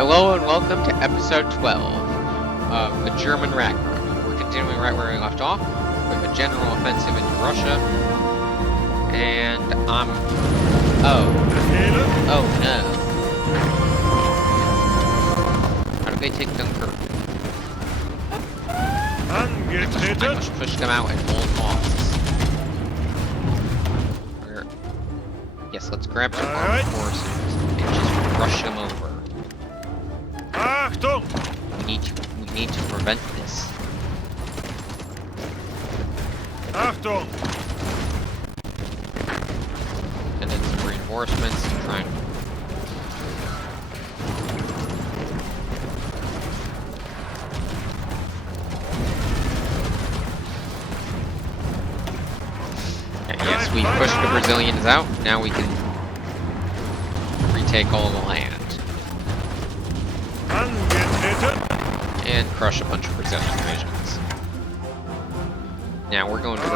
Hello and welcome to episode 12 of the German Ragnorock. We're continuing right where we left off with a general offensive into Russia. And Oh no. How do they take Dunkirk? I must push them out at all costs. Yes, let's grab some armed forces and just rush them over. Achtung! We need to prevent this. Achtung! And then some reinforcements and try and yes, we pushed the Brazilians out. Now we can retake all the land. And crush a bunch of Brazilian divisions. Now we're going for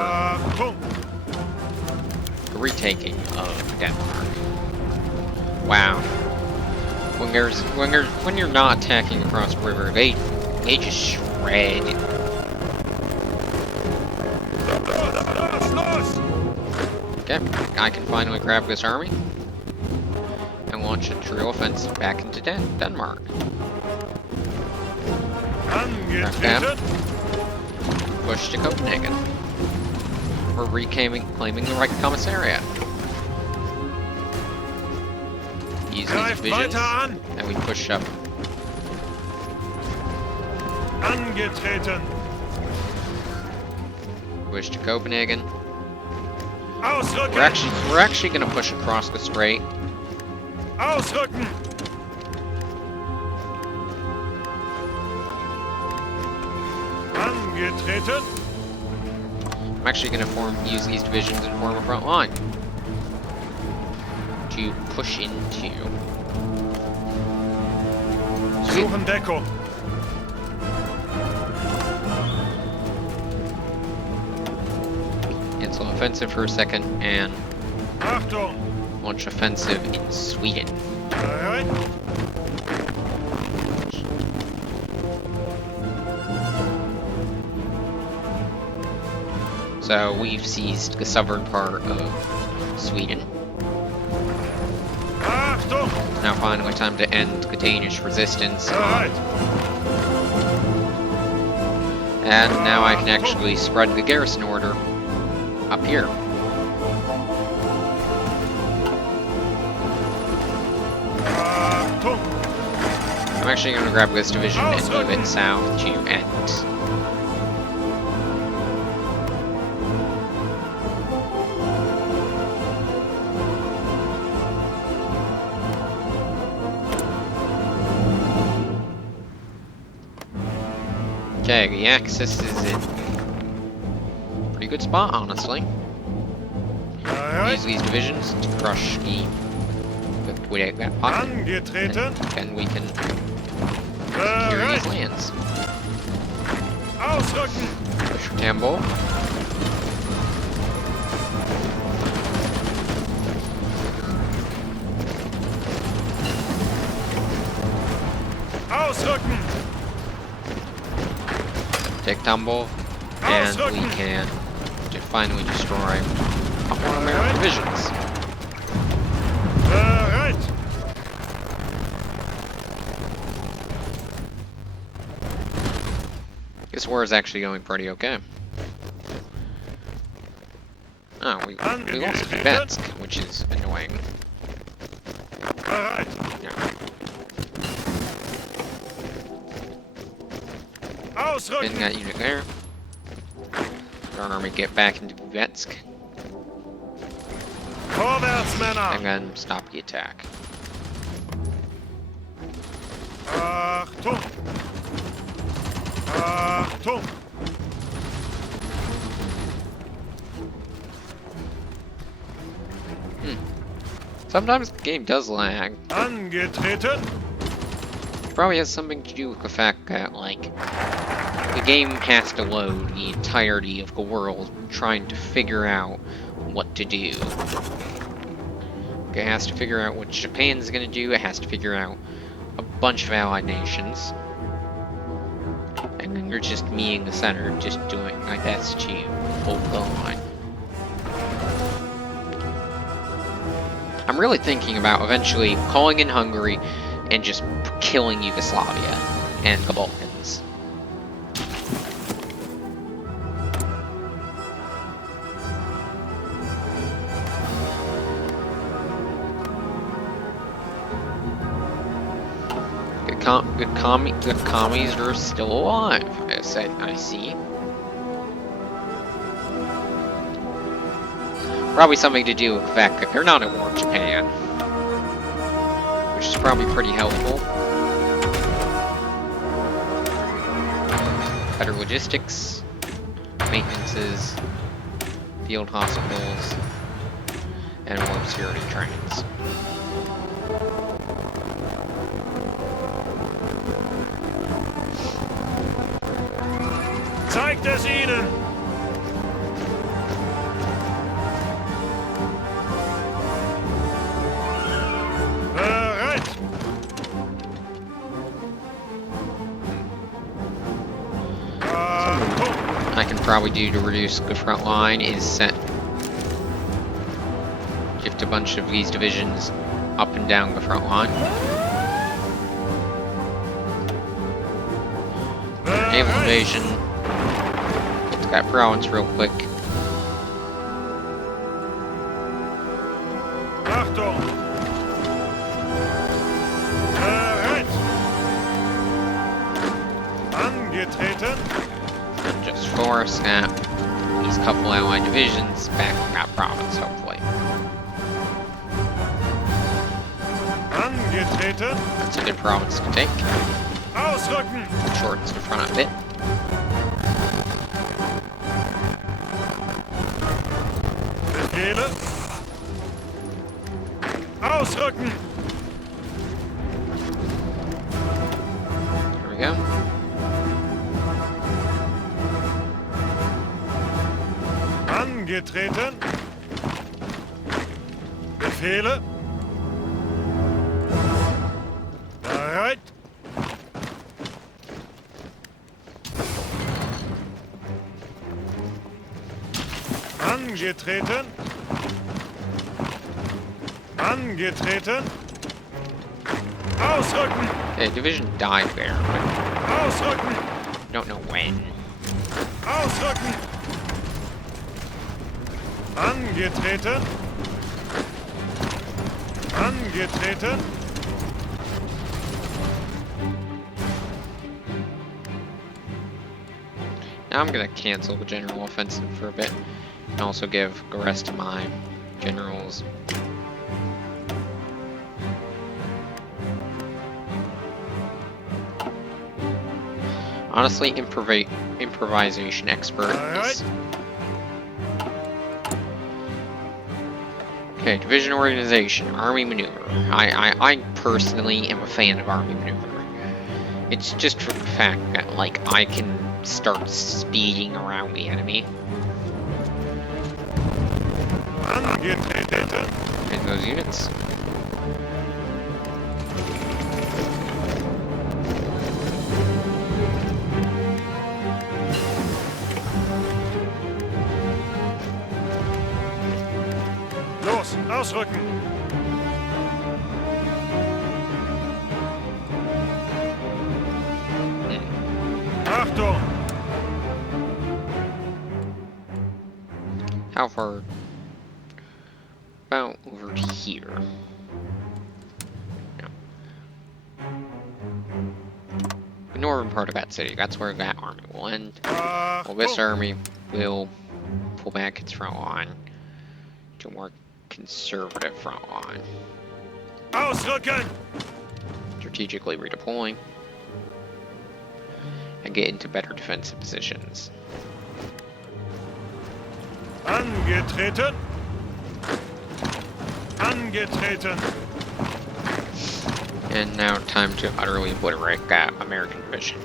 the retaking of Denmark. Wow. When you're not attacking across the river, they just shred. Okay, I can finally grab this army and launch a true offensive back into Denmark. Grab them. Push to Copenhagen. We're claiming the right commissariat. Use these divisions, and we push up. Angetreten. Push to Copenhagen. Ausrücken. We're actually gonna push across the strait. Ausrücken. Angetreten. I'm actually gonna use these divisions and form a front line to push into. Suchen Deckung. Cancel offensive for a second and Achtung. launch offensive in Sweden. Alright. So we've seized the southern part of Sweden. Achtung. Now finally time to end the Danish resistance. Alright. And now I can actually spread the garrison order up here. Achtung. I'm actually going to grab this division and move it south to end. Okay, the Axis is in a pretty good spot, honestly. Use these divisions to crush the liquidate that pocket, and then we can secure these lands. Ausrücken. Push for Tambov. Ausrücken. Take Tambov, and we can finally destroy all American divisions. Bereit. This war is actually going pretty okay. Oh, we lost Vetsk, which is annoying. Bereit. Didn't that unit there. Our army get back into Vetsk. Vorwärts, Männer. And then stop the attack. Achtung. Achtung. Sometimes the game does lag. Angetreten. It probably has something to do with the fact that, like, the game has to load the entirety of the world trying to figure out what to do. It has to figure out what Japan's gonna do, it has to figure out a bunch of allied nations. And then you're just me in the center, just doing my best to hold the line. I'm really thinking about eventually calling in Hungary and just killing Yugoslavia and the Balkans. The commies are still alive, I see. Probably something to do with the fact that they're not at war with Japan, which is probably pretty helpful. Better logistics, maintenances, field hospitals, and more security trains. Zeigt es ihnen! Bereit! Something I can probably do to reduce the front line is shift a bunch of these divisions up and down the front line. Naval invasion. Get to that province real quick. Achtung! Bereit! Angetreten! And just force that these couple allied divisions back in that province, hopefully. Angetreten! That's a good province to take. Ausrücken! Shortens the front a bit. Befehle! Ausrücken! There we go. Angetreten! Befehle! Bereit! Angetreten! Angetreten! Ausrücken! The division died there, but Ausrücken! I don't know when. Ausrücken! Angetreten! Angetreten! Now I'm gonna cancel the general offensive for a bit, and also give the rest of my generals honestly improvisation expert. Okay, division organization, army maneuver. I personally am a fan of army maneuver. It's just for the fact that, like, I can start speeding around the enemy. In those units. Los, ausrücken! Achtung! How far? About over to here. No. The northern part of that city, that's where that army will end. Well, this army will pull back its front line to a more conservative front line. Ausrücken! Strategically redeploying and get into better defensive positions. Angetreten! Angetreten! And now time to utterly obliterate that American division.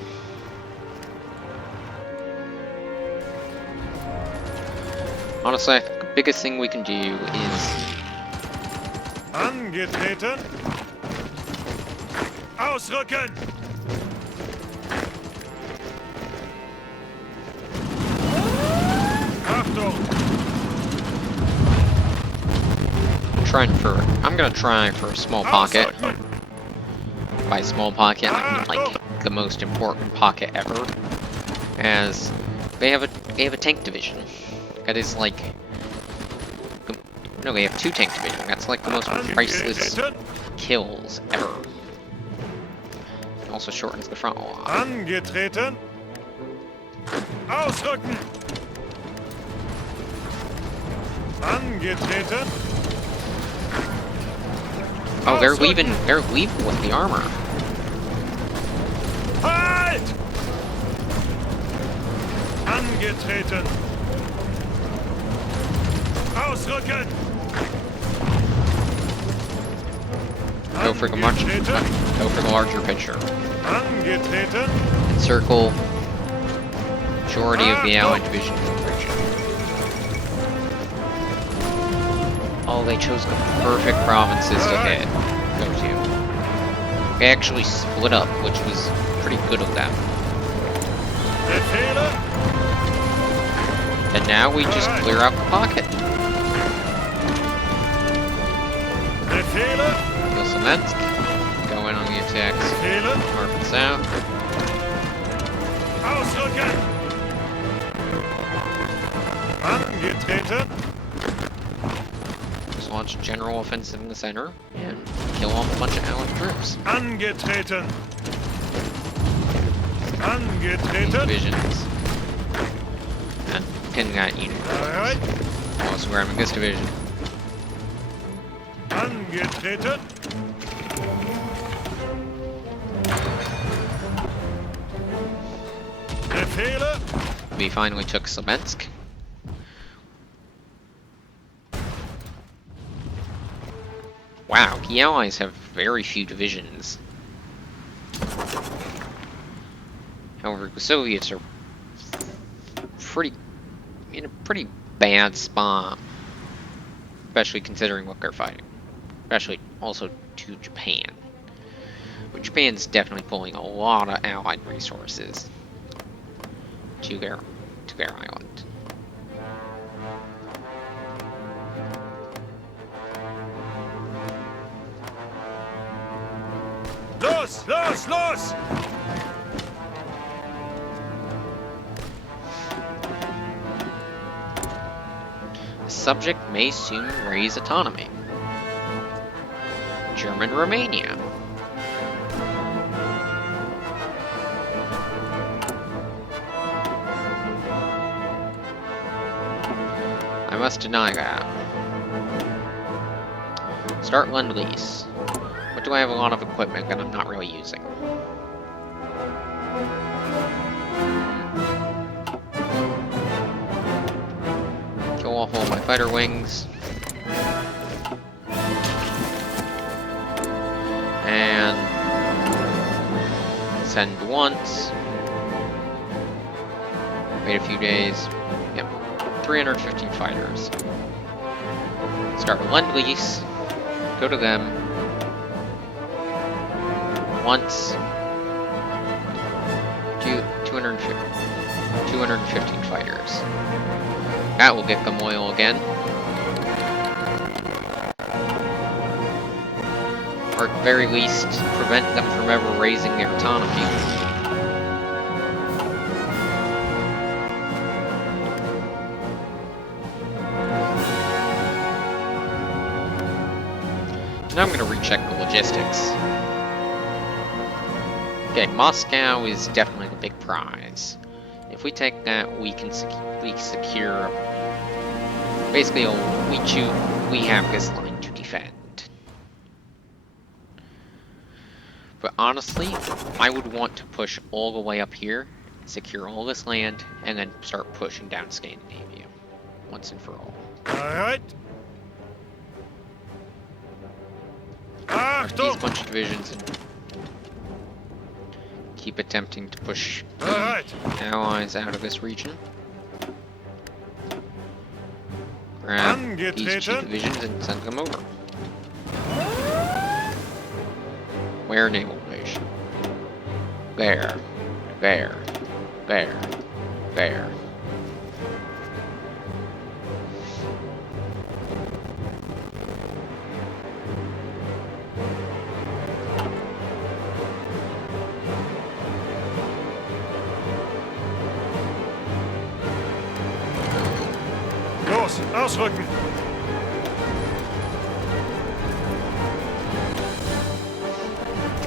Honestly, I think the biggest thing we can do is... Angetreten! Ausrücken! Achtung! I'm gonna try for a small pocket. Ausrücken! By small pocket, I mean like the most important pocket ever. As they have a tank division. That is like no, they have 2 tank divisions. That's like the most priceless kills ever. It also shortens the front a lot. Angetreten! Ausrücken! Angetreten! Oh, they're leaving with the armor. Halt! Angetreten! Ausrücken! Go for the larger picture. Angetreten! Circle majority of the Allied division in the region. Oh, they chose the perfect provinces to hit. Go to. They actually split up, which was pretty good of them. Befehle! And now we just clear out the pocket. Befehle! Kill cement. Go in on the attacks. Befehle! North and south. Ausrücken! Angetreten! Just launch a general offensive in the center and kill off a bunch of Allied troops. Angetreten! These Angetreten! divisions. And pin that unit. Bereit! Also grabbing this division. Angetreten! Befehle! We finally took Smolensk. Wow, the Allies have very few divisions. However, the Soviets are in a pretty bad spot, especially considering what they're fighting. Especially also to Japan. But Japan's definitely pulling a lot of Allied resources to their island. Los! Los! Los! The subject may soon raise autonomy. German Romania. I must deny that. Start Lend-Lease. But do I have a lot of equipment that I'm not really using? Kill off all my fighter wings. And send once. Wait a few days. Yep. 315 fighters. Start Lend-Lease. Go to them. Once. 215 fighters. That will get them loyal again. Or at the very least, prevent them from ever raising their autonomy. Now I'm going to recheck the logistics. Okay, Moscow is definitely the big prize. If we take that, we can secure. Basically, we have this line to defend. But honestly, I would want to push all the way up here, secure all this land, and then start pushing down Scandinavia once and for all. Bereit! These Achtung! bunch of divisions and keep attempting to push Bereit! allies out of this region. Grab these 2 Angetreten! divisions and send them over. Where naval base? formation. There. There. There. There. Los, ausrücken!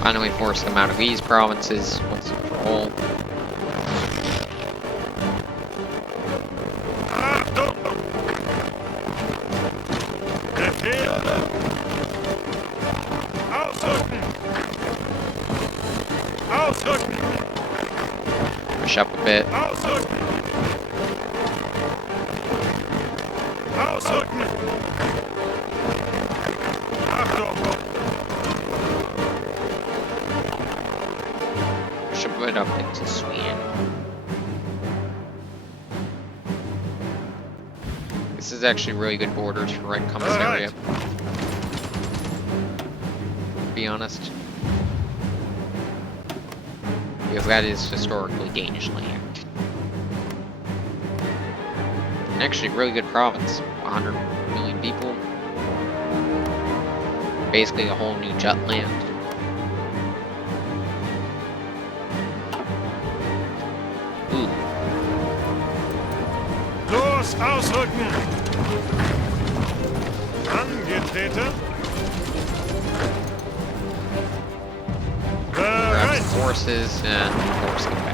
Finally force them out of these provinces once and for all. Achtung! Befehle! Ausrücken! Ausrücken! Push up a bit. Ausrücken! Ausrücken! Achtung! Push a bit up into Sweden. This is actually really good borders for right commissariat. To be honest. Because that is historically Danish land. And actually really good province. 100 million people. Basically a whole new Jutland. Ooh. Los, ausrücken! Angetreten! Grab Bereit! some horses and force them back.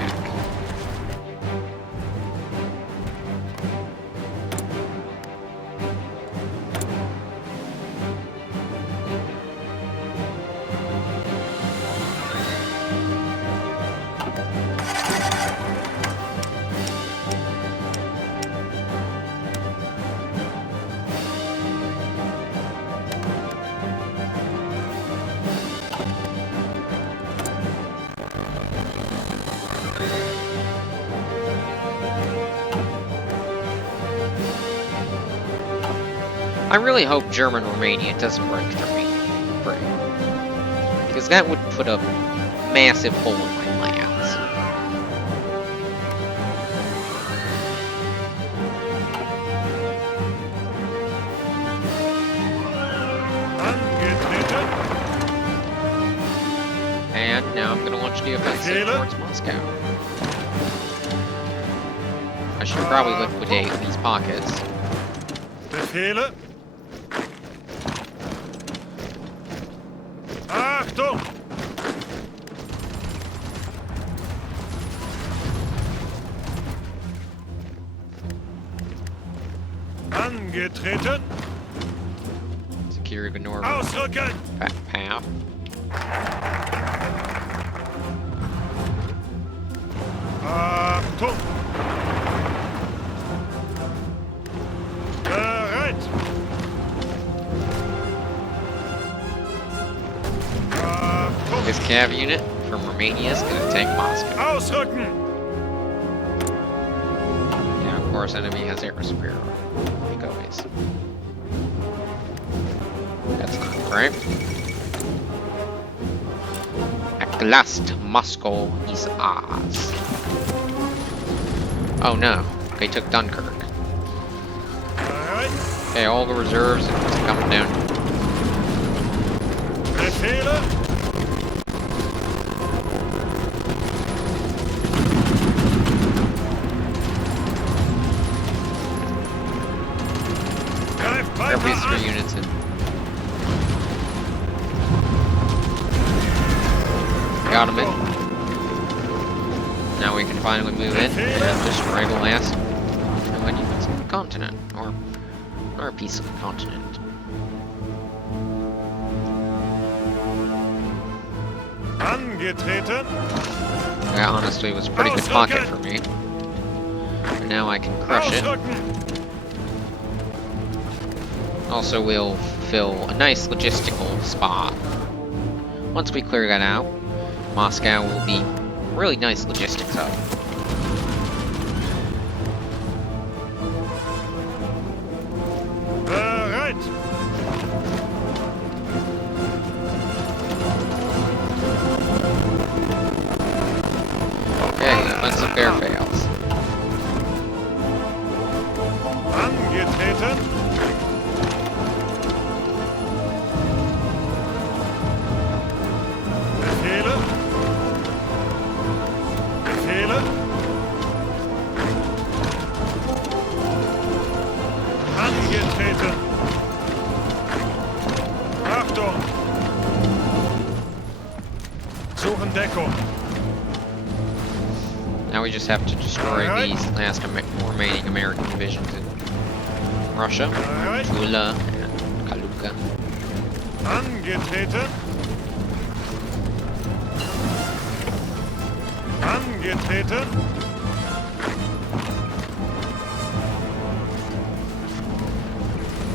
I really hope German Romania doesn't break free. Because that would put a massive hole in my plans. Angetreten! And now I'm going to launch the offensive towards Moscow. I should probably liquidate these pockets. Befehle! Achtung! Angetreten! Secure the northern Ausrücken! path. Achtung! Bereit! Achtung! This cav unit from Romania is going to take Moscow. Ausrücken! Yeah, of course, enemy has air superiority, like always. That's not right. At last, Moscow is ours. Oh no, they took Dunkirk. Bereit! Okay, all the reserves are coming down. Befehle! Greift Grab weiter these 3 an! units in. Got them in. Now we can finally move in and destroy the last units of the continent, or a piece of the continent. Angetreten! That honestly was a pretty good pocket for me. And now I can crush it. Ausrücken! Also, we'll fill a nice logistical spot. Once we clear that out, Moscow will be a really nice logistics hub. Bereit! Offensive bear fails. Angetreten. Befehle. Befehle. Angetreten. Achtung. Suchen Deckung. Now we just have to destroy Alright. these last remaining American divisions in Russia. Alright. Tula and Kaluga. Angetreten. Angetreten.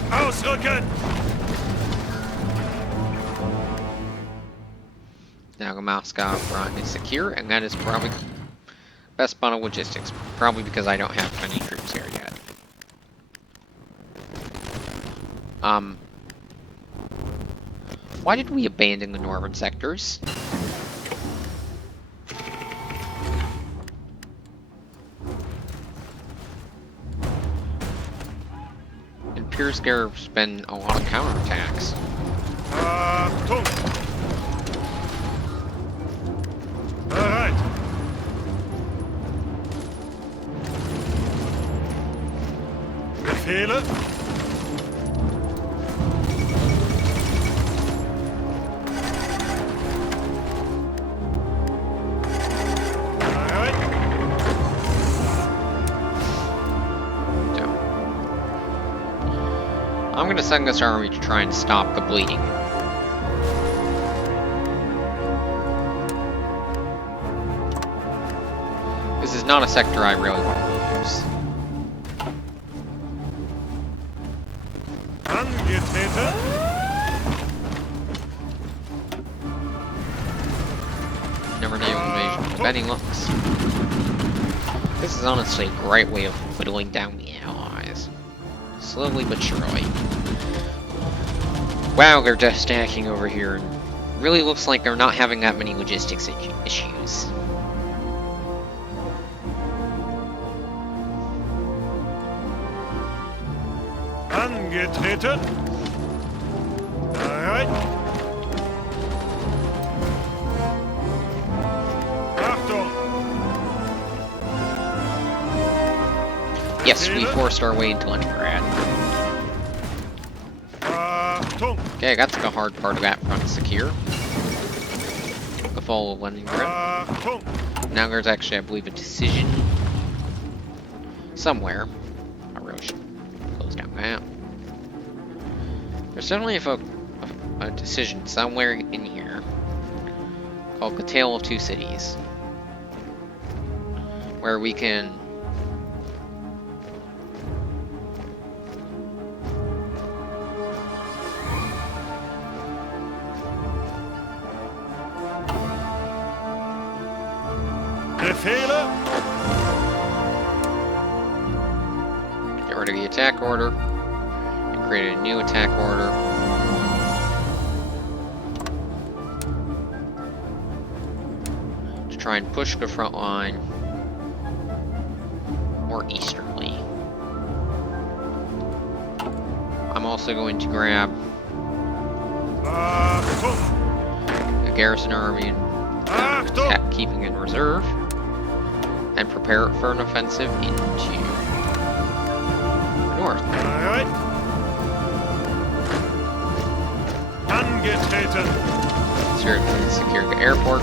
Ausrücken. Now Moscow front is secure, and that is probably best spot of logistics. Probably because I don't have any troops here yet. Why did we abandon the northern sectors? In Pirsk, there's been a lot of counterattacks. Achtung. Bereit. Befehle. Bereit. So, I'm gonna send this army to try and stop the bleeding. This is not a sector I really want to lose. Angetreten. Never knew invasion of any looks. This is honestly a great way of whittling down the Allies. Slowly but surely. Wow, they're death stacking over here, and really looks like they're not having that many logistics issues. Angetreten. Bereit. Achtung. Yes, we forced our way into Leningrad. Achtung. Okay, that's the hard part of that front secure. The fall of Leningrad. Achtung. Now there's actually, I believe, a decision somewhere. I really should close down that. There's certainly a decision somewhere in here called The Tale of Two Cities, where we can Befehle. get rid of the attack order and create a new attack order. To try and push the front line more easterly. I'm also going to grab Achtung. a garrison army and Achtung. keeping in reserve, and prepare it for an offensive into the north. Bereit. Angetreten. Secure the airport.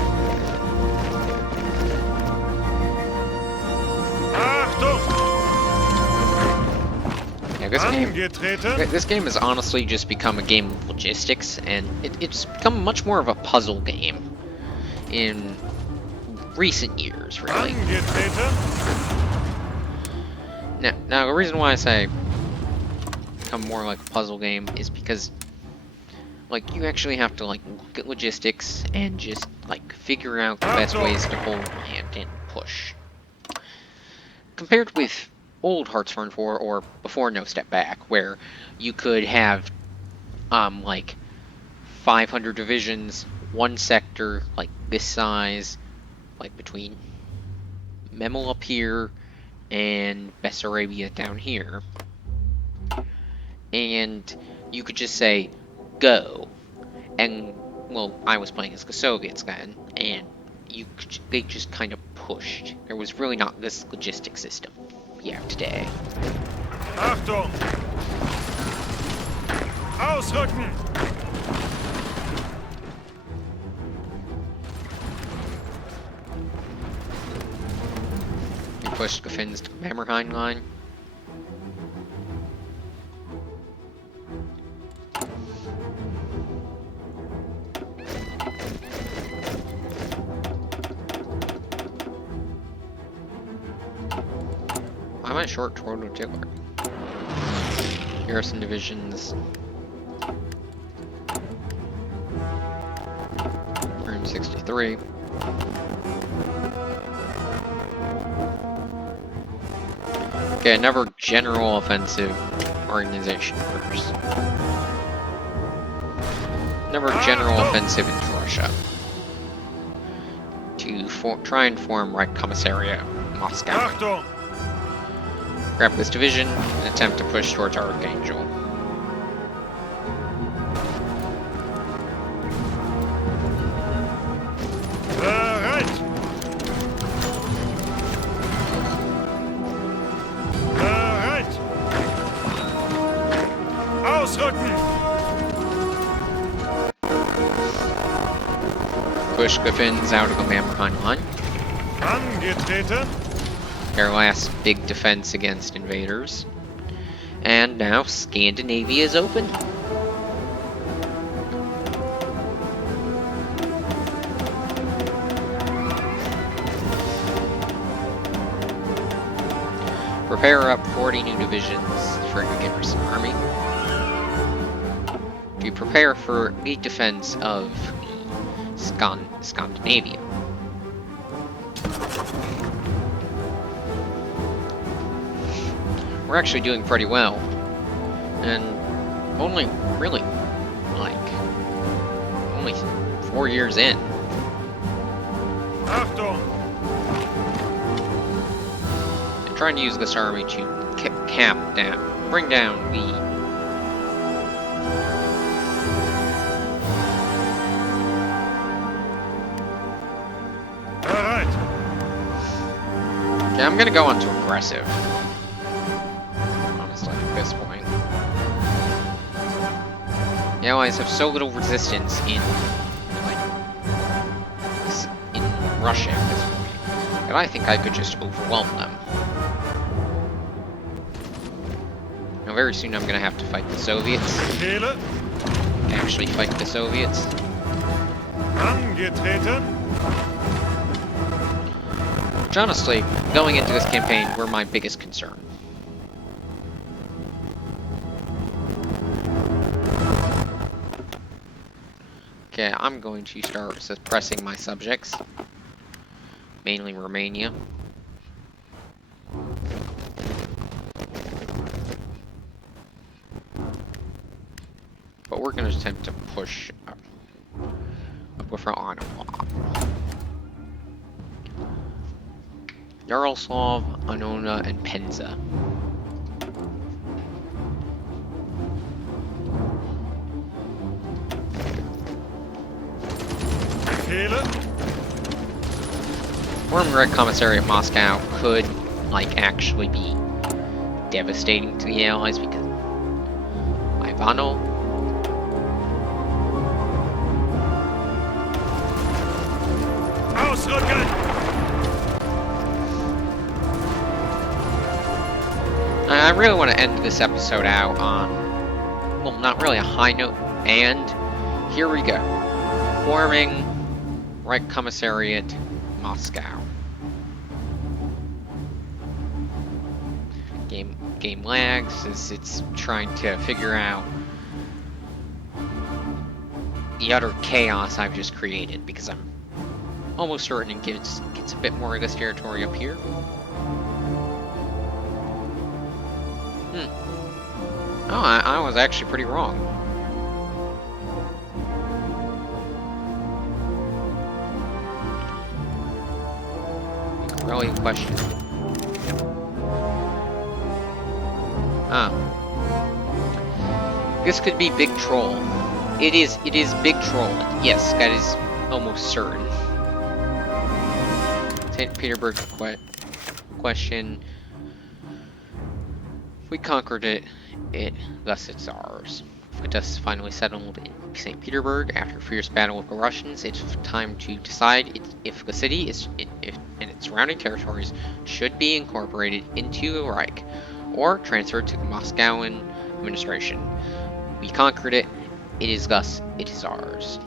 Achtung. Yeah, Angetreten. this game has honestly just become a game of logistics, and it's become much more of a puzzle game in recent years, really. Angetreten. Now the reason why I say become more like a puzzle game is because, like, you actually have to, like, look at logistics and just, like, figure out the best ways to hold land and push. Compared with old Hearthstone 4 or before No Step Back, where you could have, like, 500 divisions, one sector, like, this size, like, between Memel up here, and Bessarabia down here. And you could just say, go. And, well, I was playing as the Soviets then, and they just kind of pushed. There was really not this logistic system we have today. Achtung! Ausrücken! We pushed the Finns to the Hammerheim line. I might short toward artillery. Garrison divisions. 163. Okay, another general offensive organization first. Another general offensive into Russia. To try and form Reich Commissariat Moscow. Achtung! Grab this division and attempt to push towards Archangel. Bereit! Bereit! Ausrücken! Push the Finns out of the Hammerheim line. Angetreten! Their last big defense against invaders. And now Scandinavia is open. Prepare up 40 new divisions for the garrison army. To prepare for the defense of the Scandinavia. We're actually doing pretty well. And only, really, like, only 4 years in. Achtung! I'm trying to use this army to bring down the Bereit! Okay, I'm gonna go on to aggressive. Honestly, at this point. The Allies have so little resistance in Russia at this point that I think I could just overwhelm them. Now, very soon I'm gonna have to fight the Soviets. Befehle! Actually fight the Soviets. Angetreten! Which honestly, going into this campaign, were my biggest concern. Okay, I'm going to start suppressing my subjects. Mainly Romania. But we're going to attempt to push up with our Ottawa. Yaroslav, Anona, and Penza. Befehle! Forming Red Commissariat Moscow could, like, actually be devastating to the Allies because Ivano. Ausrücken! I really want to end this episode out on, well, not really a high note, and here we go. Forming Reich Commissariat Moscow. Game lags as it's trying to figure out the utter chaos I've just created, because I'm almost certain it gets a bit more of this territory up here. Oh, I was actually pretty wrong. really a question. Ah. This could be Big Troll. It is Big Troll. Yes, that is almost certain. St. Petersburg question. We conquered it, thus it's ours. With us finally settled in St. Petersburg after a fierce battle with the Russians, it's time to decide if the city and its surrounding territories should be incorporated into the Reich or transferred to the Moscowan administration. We conquered it, it is ours.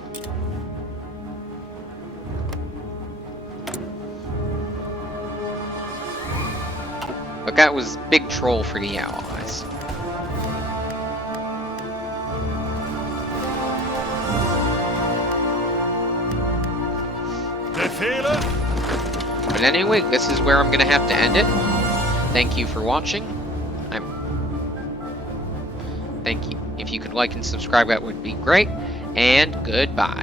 But that was Big Troll for the Allies. Befehle? But anyway, this is where I'm gonna have to end it. Thank you for watching. Thank you. If you could like and subscribe, that would be great. And goodbye.